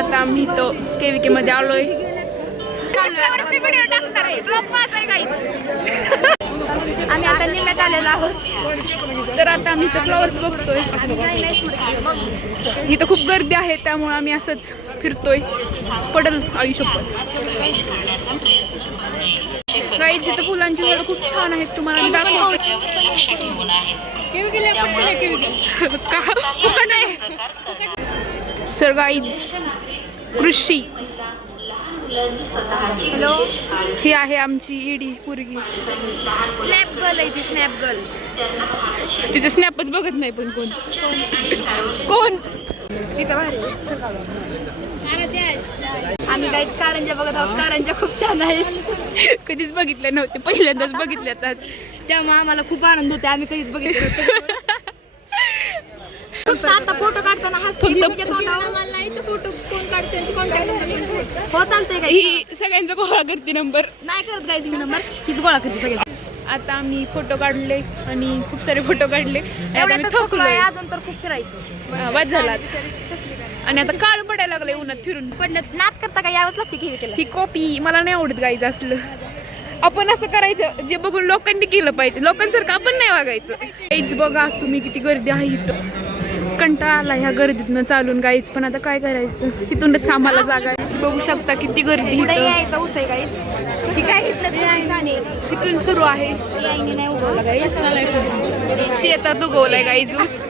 आता आम्ही तो KVK मध्ये आलोय. आम्ही आता निम्यात आलेलो आहोत. तर आता आम्ही इथं फ्लॉवर्स बघतोय. इथं खूप गर्दी आहे त्यामुळे आम्ही असंच फिरतोय. पडल आयुष्यभर. गाईज इथं फुलांची झाडं खूप छान आहेत. तुम्हाला मी दाखवते. सर गाईज कृषी. हॅलो, ही आहे आमची ईडी पोरगी. स्नॅप गर्ल आहे ती. Snap girl. तिचं स्नॅपच बघत नाही पण कोण कोण. आम्ही काही कारंजा बघत आहोत. कारंजा खूप छान आहेत. कधीच बघितले नव्हते, पहिल्यांदाच बघितल्यात आज. त्यामुळे आम्हाला खूप आनंद होते. आम्ही कधीच बघितले नव्हते. आता फोटो काढताना फोटो कोण काढते हो चालतंय का. ही सगळ्यांचा गोळा करते नंबर. नाही करत गायची मी नंबर, हीच गोळा करते सगळ्यांचा. आता आम्ही फोटो काढले आणि खूप सारे फोटो काढले. अजून तर खूप फिरायचं वाद झाला. आणि आता काळ पडायला लागलंय उन्हात फिरून. पडण्यात नाद करता का यावंच लागते KVK. ही कॉपी मला नाही आवडत गायचं असलं. आपण असं करायचं जे बघून लोकांनी केलं पाहिजे. लोकांसारखं आपण नाही वागायचं. काहीच बघा तुम्ही किती गर्दी आहे इथं. कंटाळा आला ह्या गर्दीतनं चालून गाईच. पण आता काय करायचं, इथूनच आम्हाला जागा. बघू शकता किती गर्दी इथून सुरू आहे. शेतात उगवलाय गाईज ऊस.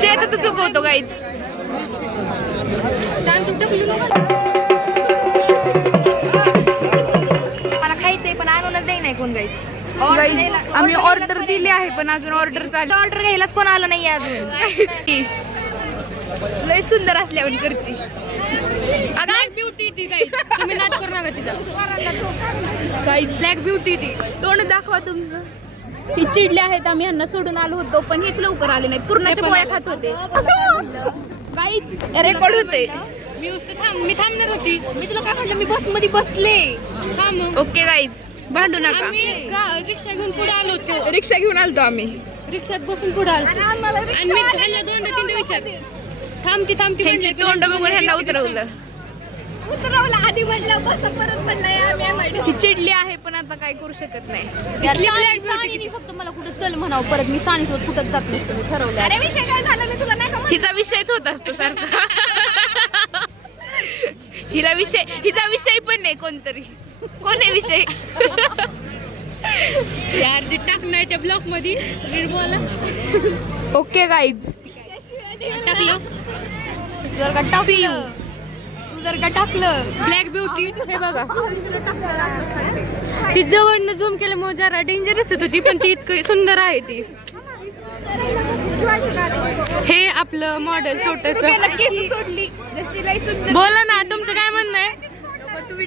शेतातच उगवतो गाईज. मला खायचंय पण आणूनच देई नाही कोण गाईज. आम्ही ऑर्डर दिली आहे पण अजून ऑर्डर चालू. ऑर्डर घ्यायलाच कोण आलं नाही अजून. लय सुंदर असल्यावर करते. ब्लॅक ब्युटी ती गाईज. तुम्ही नाद करू नका तिचा. गाईज ब्लॅक ब्युटी ती. तोंड दाखवा तुमचं. ही चिडले आहेत. आम्ही ह्यांना सोडून आलो होतो पण हेच लवकर आले नाही. पूर्णाच्या पोळ्या खात होते. गाईज रेकॉर्ड होते. मी थांबणार होती. मी तुला काय म्हटलं, मी बस मध्ये बसले. ओके गाईज भांडू नका. रिक्षा घेऊन पुढे आलो होतो. रिक्षा घेऊन आलतो आम्ही. रिक्षात बसून पुढे आलो आणि मी ह्यांना दोनदा तीनदा विचार थांबती तोंड बघून ह्यांना उतरवलं. आधी म्हटलं बस परत म्हणलं. ती चिडली आहे पण आता काय करू शकत नाही. फक्त मला कुठं चल म्हणावं परत. मी सानीसोबत कुठंच जात नसतो ठरवलं. अरे विषय काय झाला मी तुला नाही का. हिचा विषयच होत असतो सारखा. हिचा विषय पण नाही. कोणतरी कोण आहे विषय. यार जे टाकणार त्या ब्लॉक मध्ये निर्मला. ओके गाईज टाकलं. जर का टाकलं ब्लॅक ब्युटी. हे बघा ती जवळनं झूम केल्यामुळे जरा डेंजरस होती पण ती इतकी सुंदर आहे ती. हे आपलं मॉडेल छोटस. बोला ना तुमचं काय म्हणणं आहे. तुम्ही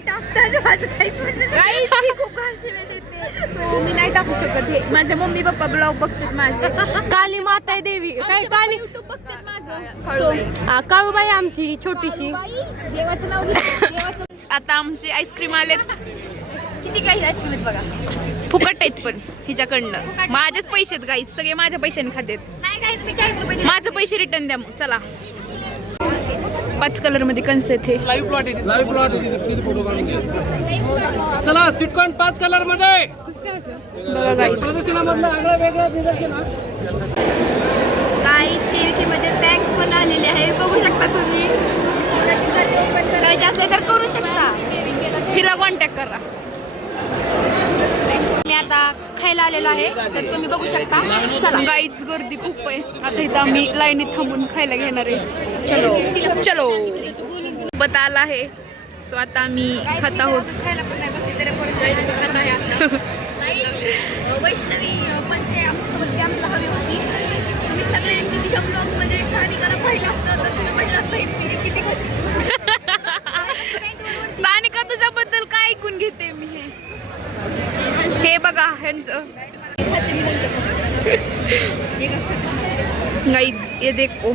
मी नाही टाकू शकत. हे माझ्या मम्मी पप्पा ब्लॉग बघतात माझे. काली माता देवी काय काली काळूबाई आमची छोटीशी. देवाचं नाव. आता आमचे आईस्क्रीम आलेत. किती काही आईस्क्रीम आहेत बघा. फुकट आहेत पण हिच्याकडनं. माझेच पैसे आहेत गाईज. सगळे माझ्या पैशाने खातेत. माझं पैसे रिटर्न द्या मग. चला 5 कलर मध्ये कंस आहेत. हे लाईव्ह प्लॉट आहे. चला सिटकॉन 5 कलर मध्ये बघा गाईज. प्रदर्शनामधलं आगळं वेगळं निदर्शन. गाईज KVK मध्ये बँक पण आलेली आहे. बघू शकता तुम्ही. काय जास्त तर करू शकता. हिला कॉन्टॅक्ट करा. मी आता खायला आलेलो आहे तर तुम्ही बघू शकता. चला गाईच गर्दी खूप आहे. आता इथं आम्ही लाईनीत थांबून खायला घेणार आहे. चलो चलो बता आला आहे. सो आता आम्ही खात आहोत. वैष्णवी पंचे आमच्यासोबत कॅम्पला हवी होती. तुम्ही सगळ्यांनी तिच्या ब्लॉगमध्ये सानिकाला पाहिलं असतं तर तुम्ही म्हटलं असतं किती खाती. सानिका तुझ्याबद्दल काय ऐकून घेते मी. हे बघा ह्यांचं. गाइस ये देखो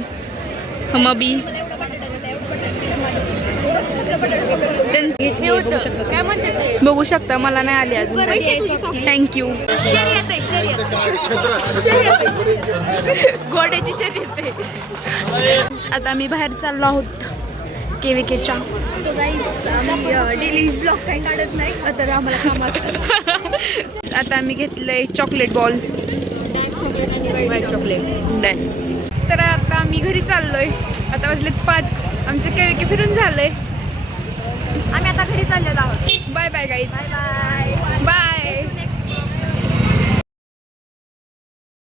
हम अभी घेतली काय म्हणते बघू शकता. मला नाही आली अजून. थँक्यू. घोड्याची शर्यत आहे. आता आम्ही बाहेर चाललो आहोत KVKच्या. डेली ब्लॉग काही काढत नाही तर आम्हाला काम असतं. आता आम्ही घेतलंय चॉकलेट बॉल. चॉकलेट. तर आता आम्ही घरी चाललोय. आता वाजलेत 5. आमचं KVK फिरून झालंय. आम्ही आता घरी चाललेलो आहोत. Bye bye guys. Bye bye. Bye.